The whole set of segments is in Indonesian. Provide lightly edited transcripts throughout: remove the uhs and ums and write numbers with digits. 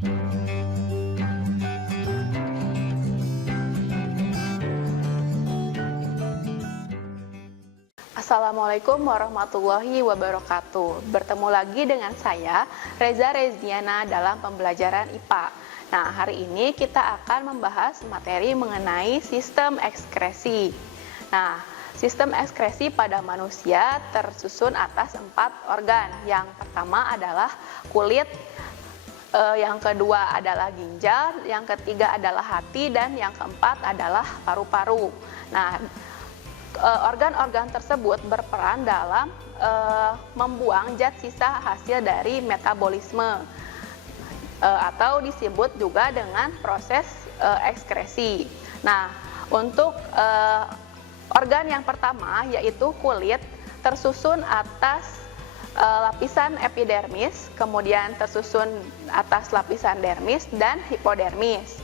Assalamualaikum warahmatullahi wabarakatuh. Bertemu lagi dengan saya, Reza Rezdiana, dalam pembelajaran IPA. Nah, hari ini kita akan membahas materi mengenai sistem ekskresi. Nah, sistem ekskresi pada manusia tersusun atas 4 organ. Yang pertama adalah kulit, yang kedua adalah ginjal, yang ketiga adalah hati, dan yang keempat adalah paru-paru. Nah, organ-organ tersebut berperan dalam membuang zat sisa hasil dari metabolisme atau disebut juga dengan proses ekskresi. Nah, untuk organ yang pertama yaitu kulit tersusun atas lapisan epidermis, kemudian tersusun atas lapisan dermis dan hipodermis.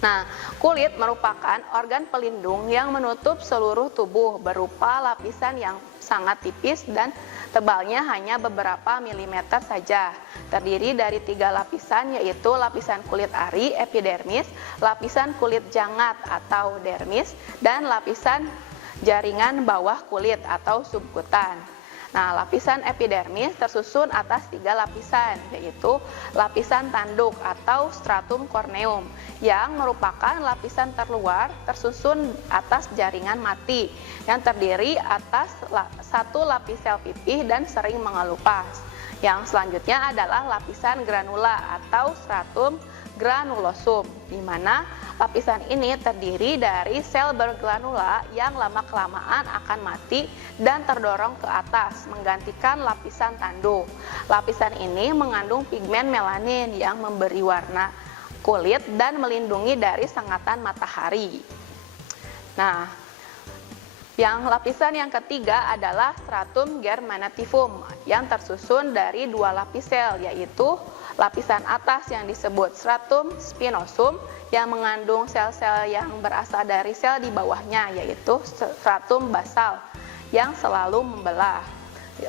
Nah, kulit merupakan organ pelindung yang menutup seluruh tubuh berupa lapisan yang sangat tipis dan tebalnya hanya beberapa milimeter saja. Terdiri dari 3 lapisan, yaitu lapisan kulit ari, epidermis, lapisan kulit jangat atau dermis, dan lapisan jaringan bawah kulit atau subkutan. Nah, lapisan epidermis tersusun atas 3 lapisan, yaitu lapisan tanduk atau stratum corneum, yang merupakan lapisan terluar tersusun atas jaringan mati, yang terdiri atas 1 lapis sel pipih dan sering mengelupas. Yang selanjutnya adalah lapisan granula atau stratum granulosum, di mana lapisan ini terdiri dari sel bergranula yang lama-kelamaan akan mati dan terdorong ke atas, menggantikan lapisan tanduk. Lapisan ini mengandung pigmen melanin yang memberi warna kulit dan melindungi dari sengatan matahari. Nah, lapisan yang ketiga adalah stratum germinativum yang tersusun dari 2 lapis sel, yaitu lapisan atas yang disebut stratum spinosum yang mengandung sel-sel yang berasal dari sel di bawahnya, yaitu stratum basal yang selalu membelah.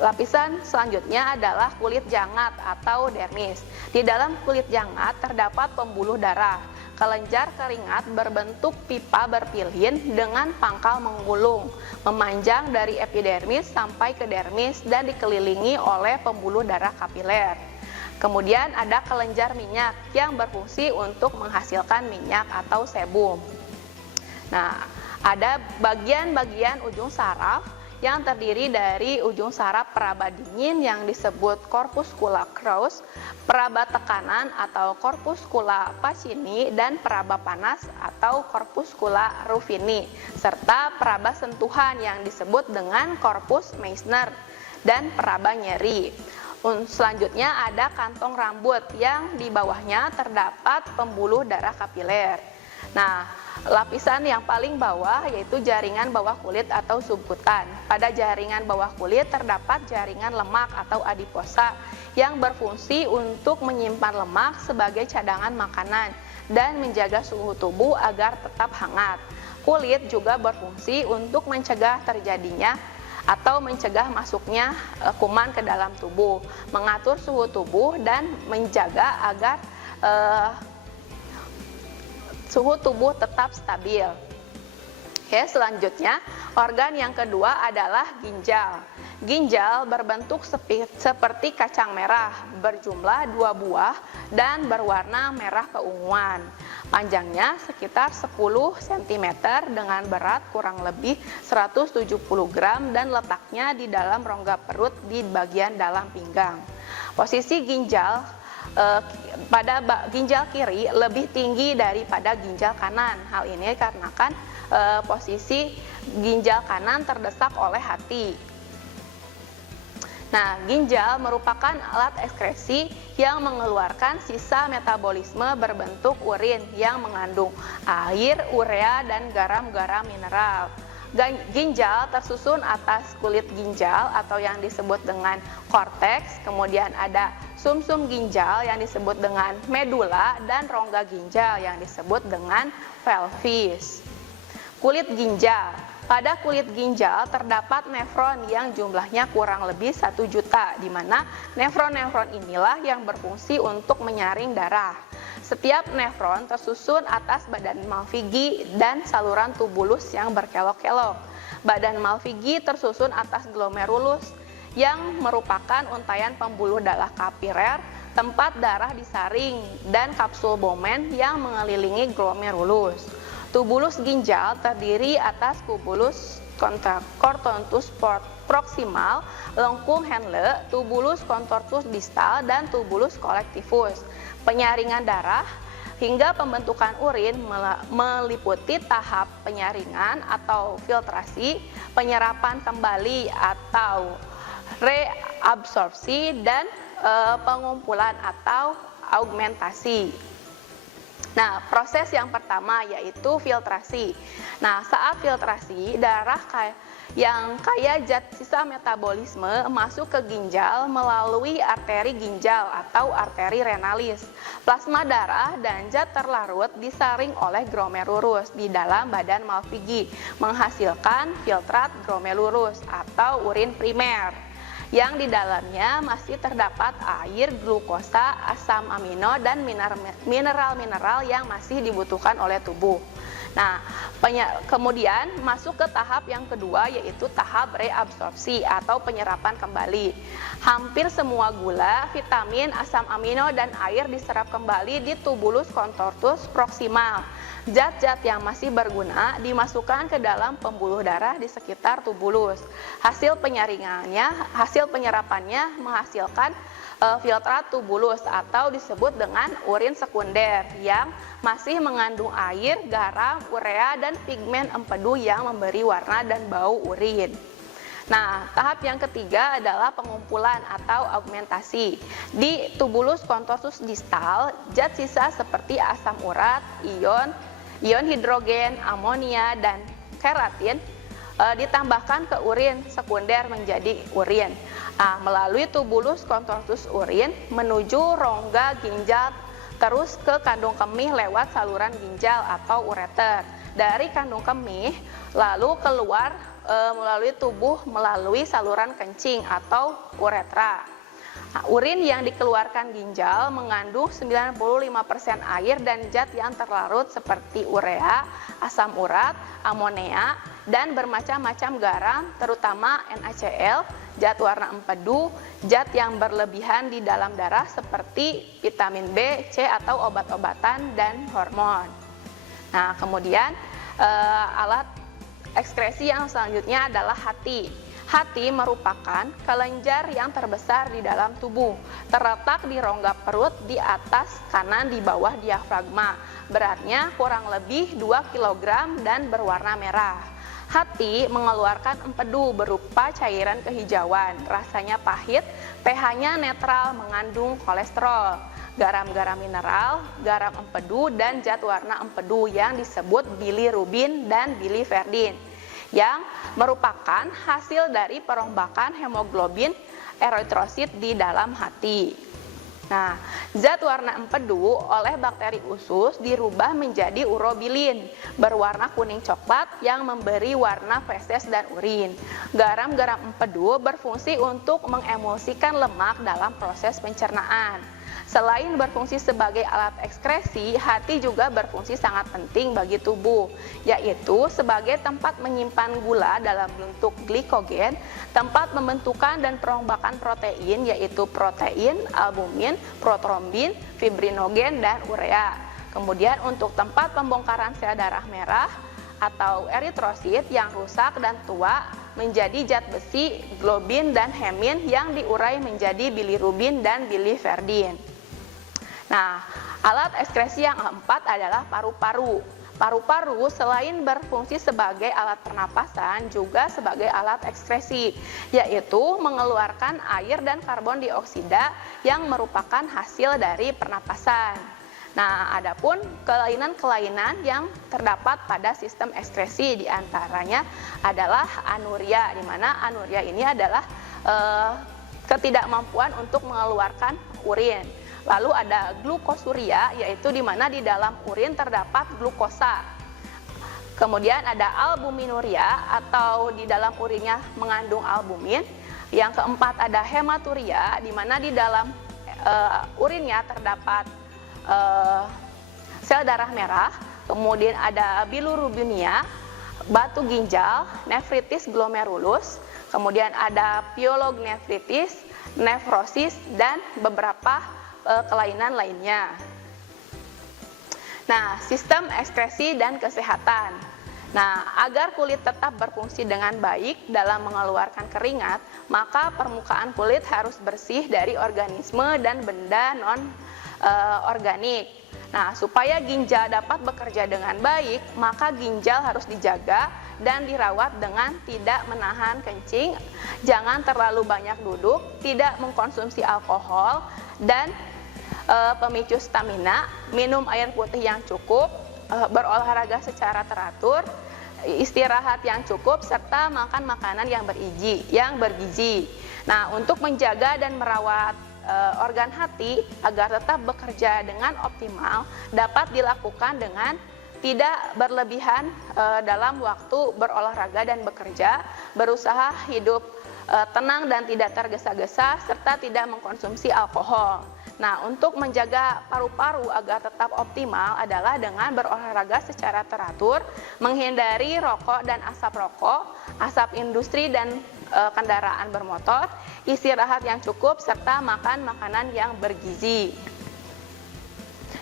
Lapisan selanjutnya adalah kulit jangat atau dermis. Di dalam kulit jangat terdapat pembuluh darah. Kelenjar keringat berbentuk pipa berpilin dengan pangkal menggulung, memanjang dari epidermis sampai ke dermis dan dikelilingi oleh pembuluh darah kapiler. Kemudian ada kelenjar minyak yang berfungsi untuk menghasilkan minyak atau sebum. Nah, ada bagian-bagian ujung saraf yang terdiri dari ujung saraf peraba dingin yang disebut corpuscula Krauss, peraba tekanan atau corpuscula Pacini, dan peraba panas atau corpuscula Ruffini, serta peraba sentuhan yang disebut dengan corpus Meissner dan peraba nyeri. Selanjutnya ada kantong rambut yang di bawahnya terdapat pembuluh darah kapiler. Nah, lapisan yang paling bawah yaitu jaringan bawah kulit atau subkutan. Pada jaringan bawah kulit terdapat jaringan lemak atau adiposa yang berfungsi untuk menyimpan lemak sebagai cadangan makanan dan menjaga suhu tubuh agar tetap hangat. Kulit juga berfungsi untuk mencegah terjadinya atau mencegah masuknya kuman ke dalam tubuh, mengatur suhu tubuh, dan menjaga agar suhu tubuh tetap stabil. Oke, selanjutnya organ yang kedua adalah ginjal. Ginjal berbentuk seperti kacang merah, berjumlah 2 buah dan berwarna merah keunguan. Panjangnya sekitar 10 cm dengan berat kurang lebih 170 gram dan letaknya di dalam rongga perut di bagian dalam pinggang. Posisi ginjal pada ginjal kiri lebih tinggi daripada ginjal kanan. Hal ini dikarenakan posisi ginjal kanan terdesak oleh hati. Nah, ginjal merupakan alat ekskresi yang mengeluarkan sisa metabolisme berbentuk urin yang mengandung air, urea, dan garam-garam mineral. Ginjal tersusun atas kulit ginjal atau yang disebut dengan korteks, kemudian ada sumsum ginjal yang disebut dengan medula, dan rongga ginjal yang disebut dengan pelvis. Kulit ginjal. Pada kulit ginjal terdapat nefron yang jumlahnya kurang lebih 1 juta, di mana nefron-nefron inilah yang berfungsi untuk menyaring darah. Setiap nefron tersusun atas badan Malpighi dan saluran tubulus yang berkelok-kelok. Badan Malpighi tersusun atas glomerulus yang merupakan untayan pembuluh darah kapiler, tempat darah disaring, dan kapsul Bowman yang mengelilingi glomerulus. Tubulus ginjal terdiri atas tubulus contortus proximal, lengkung Henle, tubulus contortus distal, dan tubulus collectivus. Penyaringan darah hingga pembentukan urin meliputi tahap penyaringan atau filtrasi, penyerapan kembali atau reabsorpsi, dan pengumpulan atau augmentasi. Nah, proses yang pertama yaitu filtrasi. Nah, saat filtrasi, darah yang kaya zat sisa metabolisme masuk ke ginjal melalui arteri ginjal atau arteri renalis. Plasma darah dan zat terlarut disaring oleh glomerulus di dalam badan Malpighi, menghasilkan filtrat glomerulus atau urin primer, yang di dalamnya masih terdapat air, glukosa, asam amino, dan mineral-mineral yang masih dibutuhkan oleh tubuh. Nah, kemudian masuk ke tahap yang kedua yaitu tahap reabsorpsi atau penyerapan kembali. Hampir semua gula, vitamin, asam amino, dan air diserap kembali di tubulus contortus proximal. Zat-zat yang masih berguna dimasukkan ke dalam pembuluh darah di sekitar tubulus. Hasil penyerapannya menghasilkan filtrat tubulus atau disebut dengan urin sekunder yang masih mengandung air, garam, urea, dan pigmen empedu yang memberi warna dan bau urin. Nah, tahap yang ketiga adalah pengumpulan atau augmentasi. Di tubulus contortus distal, zat sisa seperti asam urat, ion hidrogen, amonia, dan keratin ditambahkan ke urin sekunder menjadi urin. Nah, melalui tubulus contortus urin menuju rongga ginjal terus ke kandung kemih lewat saluran ginjal atau ureter. Dari kandung kemih lalu keluar melalui tubuh melalui saluran kencing atau uretra. Nah, urin yang dikeluarkan ginjal mengandung 95% air dan zat yang terlarut seperti urea, asam urat, amonia, dan bermacam-macam garam, terutama NaCl, zat warna empedu, zat yang berlebihan di dalam darah seperti vitamin B, C, atau obat-obatan dan hormon. Nah, kemudian alat ekskresi yang selanjutnya adalah hati. Hati merupakan kelenjar yang terbesar di dalam tubuh, terletak di rongga perut di atas kanan di bawah diafragma. Beratnya kurang lebih 2 kg dan berwarna merah. Hati mengeluarkan empedu berupa cairan kehijauan, rasanya pahit, pH-nya netral, mengandung kolesterol, garam-garam mineral, garam empedu, dan zat warna empedu yang disebut bilirubin dan biliverdin, yang merupakan hasil dari perombakan hemoglobin eritrosit di dalam hati. Nah, zat warna empedu oleh bakteri usus dirubah menjadi urobilin berwarna kuning coklat yang memberi warna feses dan urin. Garam-garam empedu berfungsi untuk mengemulsikan lemak dalam proses pencernaan. Selain berfungsi sebagai alat ekskresi, hati juga berfungsi sangat penting bagi tubuh, yaitu sebagai tempat menyimpan gula dalam bentuk glikogen, tempat pembentukan dan perombakan protein, yaitu protein, albumin, protrombin, fibrinogen, dan urea. Kemudian untuk tempat pembongkaran sel darah merah atau eritrosit yang rusak dan tua menjadi zat besi, globin, dan hemin yang diurai menjadi bilirubin dan biliverdin. Nah, alat ekskresi yang keempat adalah paru-paru. Paru-paru selain berfungsi sebagai alat pernapasan juga sebagai alat ekskresi, yaitu mengeluarkan air dan karbon dioksida yang merupakan hasil dari pernapasan. Nah, adapun kelainan-kelainan yang terdapat pada sistem ekskresi diantaranya adalah anuria, di mana anuria ini adalah ketidakmampuan untuk mengeluarkan urin. Lalu ada glukosuria, yaitu di mana di dalam urin terdapat glukosa. Kemudian ada albuminuria atau di dalam urinnya mengandung albumin. Yang keempat ada hematuria, di mana di dalam urinnya terdapat sel darah merah. Kemudian ada bilirubinia, batu ginjal, nefritis glomerulus. Kemudian ada pielonefritis, nefrosis, dan beberapa kelainan lainnya. Nah, sistem ekskresi dan kesehatan. Nah, agar kulit tetap berfungsi dengan baik dalam mengeluarkan keringat, maka permukaan kulit harus bersih dari organisme dan benda non-organik. Nah, supaya ginjal dapat bekerja dengan baik, maka ginjal harus dijaga dan dirawat dengan tidak menahan kencing, jangan terlalu banyak duduk, tidak mengkonsumsi alkohol, dan pemicu stamina, minum air putih yang cukup, berolahraga secara teratur, istirahat yang cukup, serta makan makanan yang bergizi. Nah, untuk menjaga dan merawat organ hati agar tetap bekerja dengan optimal dapat dilakukan dengan tidak berlebihan dalam waktu berolahraga dan bekerja, berusaha hidup tenang dan tidak tergesa-gesa, serta tidak mengkonsumsi alkohol. Nah, untuk menjaga paru-paru agar tetap optimal adalah dengan berolahraga secara teratur, menghindari rokok dan asap rokok, asap industri dan kendaraan bermotor, istirahat yang cukup, serta makan makanan yang bergizi.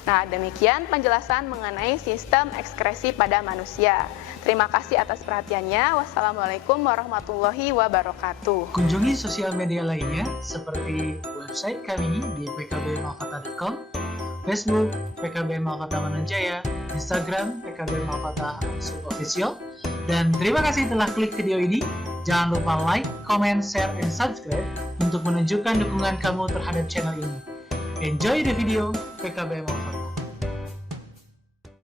Nah, demikian penjelasan mengenai sistem ekskresi pada manusia. Terima kasih atas perhatiannya. Wassalamualaikum warahmatullahi wabarakatuh. Kunjungi sosial media lainnya seperti website kami di pkbmalkata.com, Facebook PKB Malkata Mananjaya, Instagram PKB Malkata _official. Dan terima kasih telah klik video ini. Jangan lupa like, comment, share, and subscribe untuk menunjukkan dukungan kamu terhadap channel ini. Enjoy the video PKB Malkata.